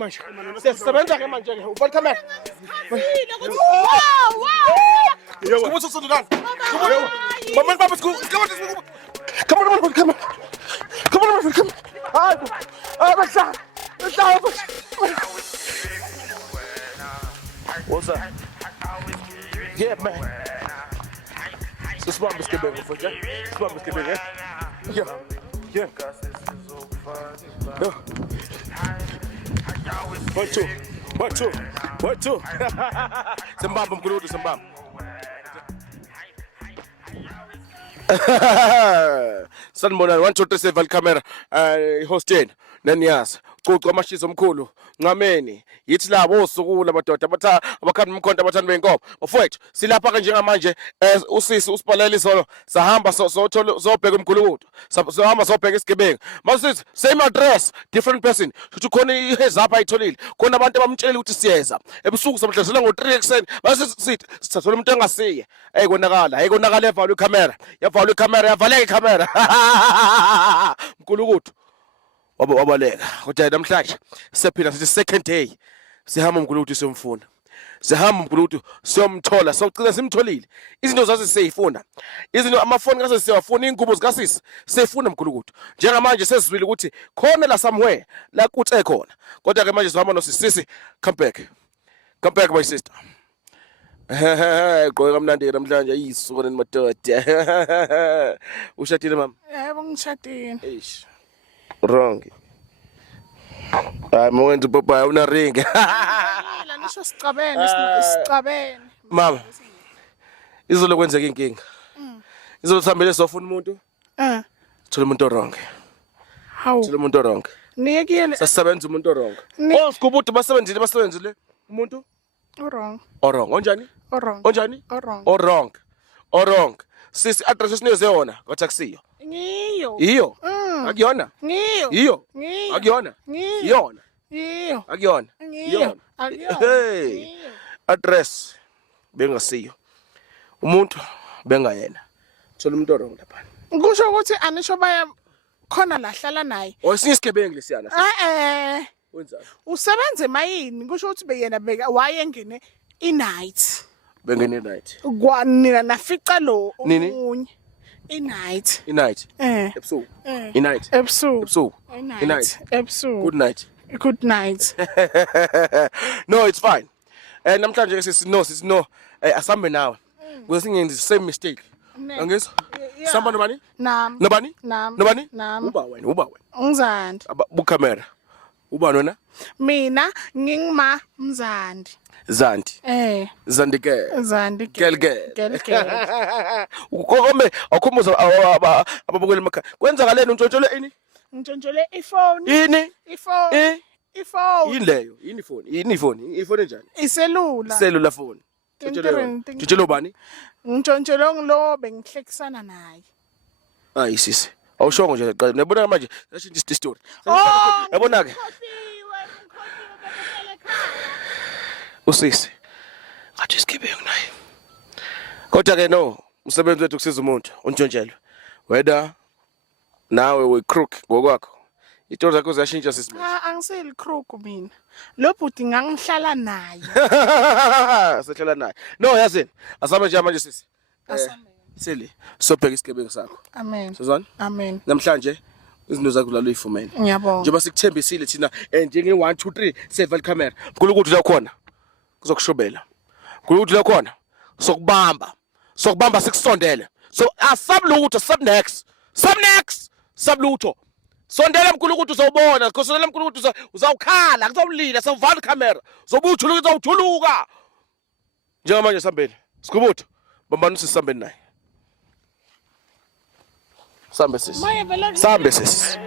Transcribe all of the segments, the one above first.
manje. Siyasebenza ke manje ke. Ufaka camera. Yo, come on, so done. Come on, Papa, come on. Come on, come on. Come on, come on. What's up? Yeah, man. So smart biscuit baby for you. Smart biscuit baby. Yeah. Yeah. Yeah. 1 2 1 2 1 2. Sembamba mkuludu sembamba. Sanibonani 1 2 3 7 camera hosting naniyas kucu amashizo omkhulu Chamane yithi labo osukula madoda abakhanda umkhonto abathanda benkomo mfowethu silapha ke njengamanje usisi usiphalela izolo sahamba sobheka umkhulukudu sohamba sobheka isigebengu masithi same address different person futhi khona ihezapha ayitholile khona abantu abamtshela ukuthi siyeza ebusuku samhlazela ngo3 ekseni basithi sithathola umuntu engasiye konakala yavalwa icamera yavaleka icamera umkhulukudu wabaleka kodwa namhlanje siphila sithi second day sihamba umkhulukudu siyomfuna sihamba umkhulukudu siyomthola sokucina simtholile izinto zazi siyifunda izinto amafoni kase siyafuna ingubo zikasisi siyifuna umkhulukudu njengamanje sesizwile ukuthi khona la somewhere la kuthe khona kodwa ke manje sihamba nosisi come back my sister gqoka kamnandi namhlanje ayisuka nemadoda ushadile mama yebo ngishadile eish wrong hayi mwenza papa una ring la nisho sicabene mama izolo kwenzeka inkinga izolo sihambele sofuna umuntu thola umuntu wrong hawu thola umuntu wrong niyekile sasebenza umuntu wrong sikubuthi basebenzile umuntu wrong onjani wrong sisi address esiniyoze yona kodwa akusiyo iyo akuyona iyo akuyona yona akuyona hey address bengasiyo umuntu bengayena thola umuntu wrong lapha kusho ukuthi anisho baya khona la hlala naye osisigebengu lesiyana wenzani usebenze emayini kusho ukuthi beyena wayengene i-night bengene i-night kwanina nafica lo omunye i-night ebusuku i-night ebusuku good night no it's fine namhlanje ke sisi no asambe nawe because singenzi the same mistake angizwa samba nobani nobani uba wena Mzandi bukamera uba nona mina ngingima Mzandi Zandi girl ukome akhumuza ababukela emakhaya kwenzakaleni untshontshelwe ini ngitshontshelwe ifone ini ifone yini leyo ifone njani iselula phone ngitshontshelwe bani ngitshontshelwe ngilo bengihlekisana naye hayi sisi awushongo nje qala nabona manje sashintsha i-story yabona ke usisi athi isigebengu naye kodwa ke no umsebenzi wethu kusiza umuntu untshontshelwe whether nawe we crook ngokwakho izinto zakho ziyashintsha sisi angiseli crook mina lo bhuti ngangihlala naye sehlala naye no yazini asame nje manje sisi seli sobheka isigebengu sakho amen sizwana amen namhlanje izinto zakho lalo uyifumene ngiyabonga njengoba sikuthembisile thina njenge 1 2 3 7 camera uNkulunkulu uyakhona kuzokushobela uNkulunkulu uyakhona sokubamba sikusondele so asabulutho sabulutho sondela uNkulunkulu uzobona sondela uNkulunkulu uzawukhala kuzawulila sawuvala camera uzobujuluka njengamanje sambeni sikubutho bambani sisambeni naye sambe sisi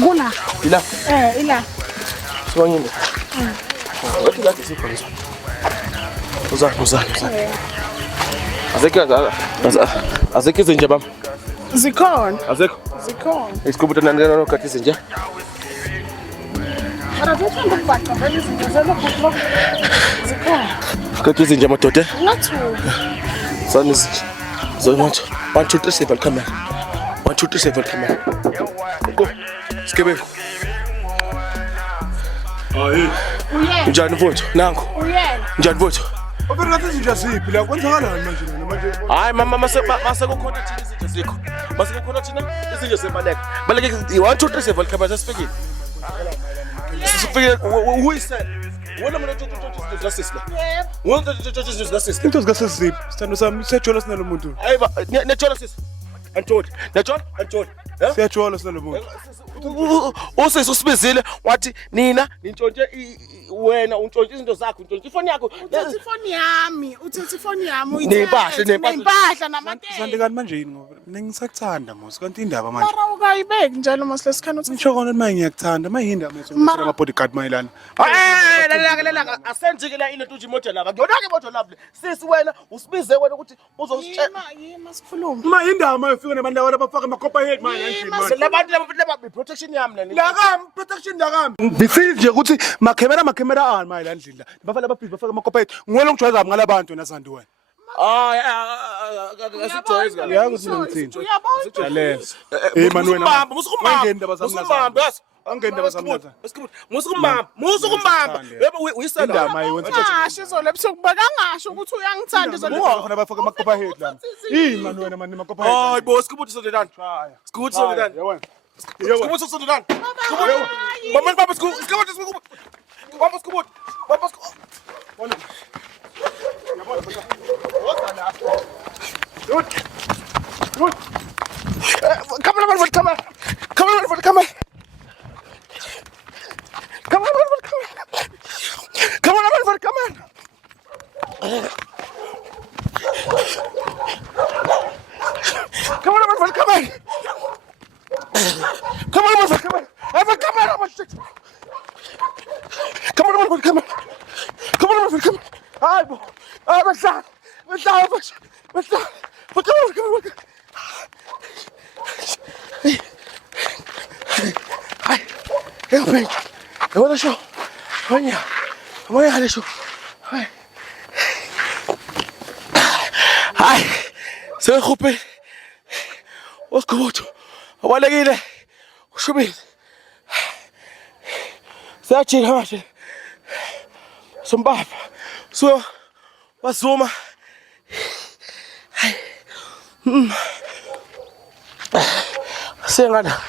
Gula. Ila. Soalnya. Berarti lagi sih kalau Uzana. Azekho izinja bam. Zikhona. Azekho. Zikhona. Isikhubuta nani kathi izinja. Mara zothanda ukubhaqa vele izinto zelokho. Zikhona. Kathi izinja madoda. Ngathuka. Sana izinja. Zonke. 1 2 3 7 camera. 1 2 3 7 camera. Go. Skebe. Uyena. Njani mfowethu? Nangu. Uyena. Njani mfowethu? Obere ngathi izinja ziphi la kwenzakalani manje manje? Hayi mama mase kukhona thina izinja zikho. Mase kukhona thina izinja zebaleka. Baleka 1 2 3 7 camera sesifikile. Sesifikile who is that? Wona mina uthi zasisla. Yebo. Wona uthi zasisla. Into zikasesiphi? Sithando sami siyajola sina lo muntu. Hayiba nejola sisi. Antoni. Nejola Antoni. Yeah? Siyajola sina lo muntu. Usisi usibizile wathi nina nintshontshe wena untshontshe izinto zakho untshontshe ifoni yakho. Uthethe ifoni yami. Uthethe ifoni yami. Nempahla namatende. Sande kanti manje yini ngoba nengisakuthanda mos kanti indaba manje. Mara ukayibeki njalo masilesikhathi uthi Ngisho kona manje ngiyakuthanda manje indaba mase ama bodyguard mayilana. Lalela asenzikela ile nto imoto laba ngiyona ke imoto lapha sisi wena usibize wena ukuthi uzositshela yima sikhuluma. Ma indaba mayifika nabantu abafaka amakopa head manje manje. labantu laba protection yami lana Lakami protection lakami. Ngifile nje ukuthi makhemera ani mayilana ndlela. Bafala ababhizi bafaka amakopa head. Ngwela ngijwayeza ngalabantu nasandi wena. Asijwayezi kahle. Yazi sinimthini. Uyabona? Lalela. Hey man wena. Musikumbamba indaba zami. musikumbamba Angeni indaba zami. musikumbamba yebo uyisela Indaba yenza. Ngasho izolo ebusuku bakangasho ukuthi uyangithanda izolo. Khona bafaka amakopa head lana. Man wena man amakopa head. hayi bo sikubuthe sondedani sikubuthe sondedani Yewena. sikubuthe sondedani baba sikubuthe Sekhuphe osikhubuthi abalekile ushubile siyajika manje sombaba so bazuma sengana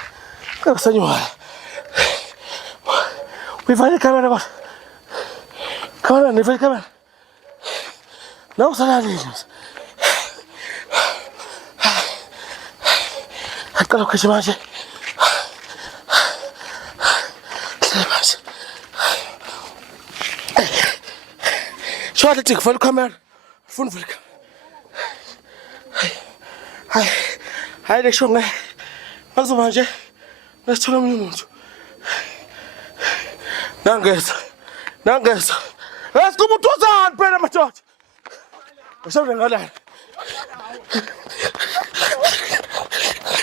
kasanyola uyivale kamera baba kamera nivale kamera nawu salale Kalau kerja macam Show the tick, full camera. Full camera. Hai, deixa eu ver. Mais uma vez. Deixa eu ver um minuto. Não guess. Let's go to the hand, pera macho. Deixa eu ver agora.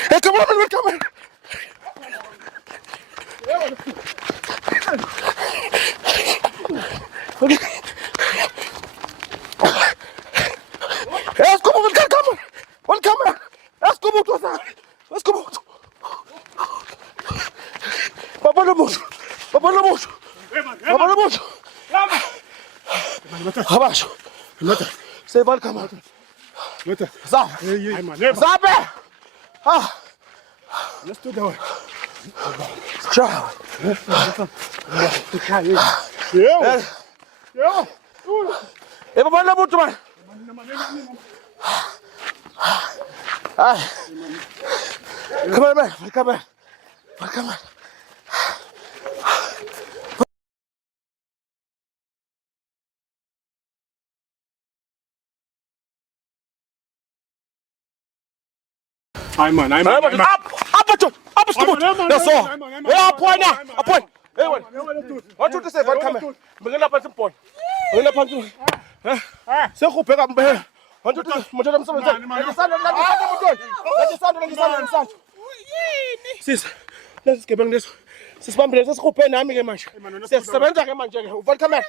Hey, come on. Okay. Let's go, one camera. Let's go to the. Papa no mucho. Abaixo. Você vai camera. Zap. Zap. Let's do that. Tchau. Eu vou mandar muito mais. Ai. Come on. I'm Up, scoot. That's all. Yeah, point. Hey, what? What you say? What come? Bring up some point. Sekubheka mbe. Wantu mothatha umsebenzi. Ngisandla. Yini? Sis. Lesi sigebengu leso. Sisibambile sesikuphe nami ke manje. Sisebenza ke manje ke. Uvula camera.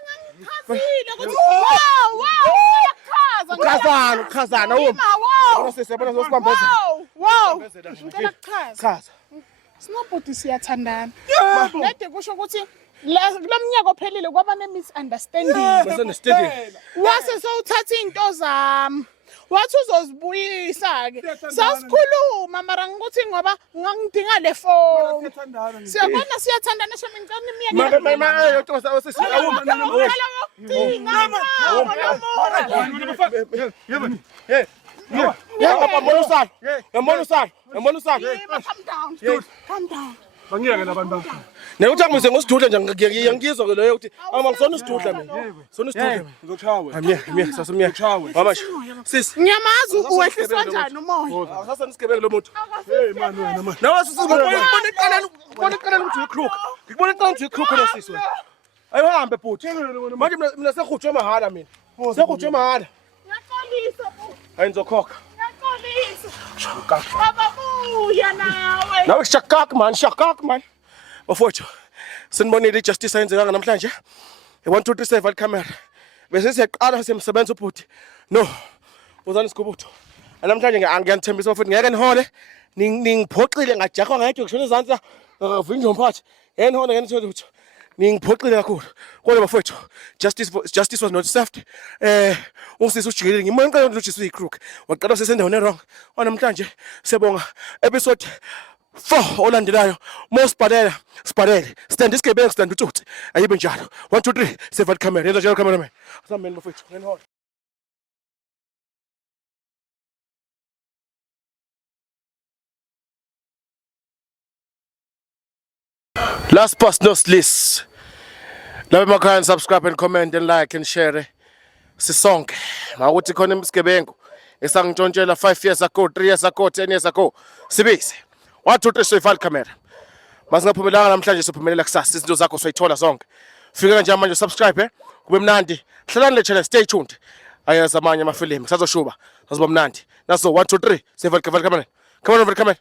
Chazile ukuthi wow. Khazana Wow. Sisebona sosibambeza. Wow. Ngicela kuchaza. Chaza. Sinobhuti siyathandana. Nede kusho ukuthi kulamnyaka ophelile kwaba ne-misunderstanding. Misunderstanding. Wase sowuthatha into zami. Wathi uzozibuyisa ke. Sasikhuluma mara ngikuthi ngoba ngangidinga le phone. Siyabona siyathandana shame ngicela Calm down. Bangiyeke labantu bami. Nekuthi angise ngosidudla nje ngiyangizwa ke leyo ukuthi angisona isidudla mina. Sona isidudla. Ngizochawe. Amiya sasimya. Mama sis. Ngiyamazi uwehlisa kanjani umoya. Awusasa nisigebeke lo muntu. Hey man wena man. Nawe sisibona iqala ukuthi uyicrook. Ngikubona iqala ukuthi uyicrook lo sisi wena. Ayihambe bhuti. Manje mina sehutshwe mahala mina. Sehutshwe mahala. Ngiyaxolisa bo. Hayi ngizokhokha. Ngiyaxolisa. Baba buya nawe. Nawe shakak man. Bafowethu. Sinibonile ijustice ayenzeka namhlanje. 1 2 3 7 camera. Bese siyeqala semsebenza ubhuti. No. Uzani isigubutho. Namhlanje ngiyanithembisa futhi ngeke nihole. Ningiphoxile ngajakho ngayedwa kushona izandla ngavinjwa umphathi. Enihole ngeke nithola ukuthi ningiphoxile kakhulu. Kodwa bafowethu, justice was not served. Usisi ujikile ngimona ngicela ukuthi usuyicrook. Waqala sesendaweni wrong. Namhlanje siyabonga episode 4 olandelayo mosibhalela sibhalele stand isigebengu stand utsotsi ayibe njalo 1 2 3 save camera yenza njalo cameraman asambeni bafethu ngenihole. Last but not least, love emakhaya, subscribe and comment and like and share sisonke ngakuthi khona isigebengu esangijontshela 5 years ago 3 years ago 10 years ago sibize 1 2 3 soyivala camera. Masingaphumelanga namhlanje sophumelela kusasa izinto zakho soyithola zonke. Fika nje manje subscribe kube mnandi. Hlalani le channel, stay tuned. Ayazi amanye amafilimu sazoshuba sazoba mnandi. Naso 1 2 3 soyivala camera. Come on over camera.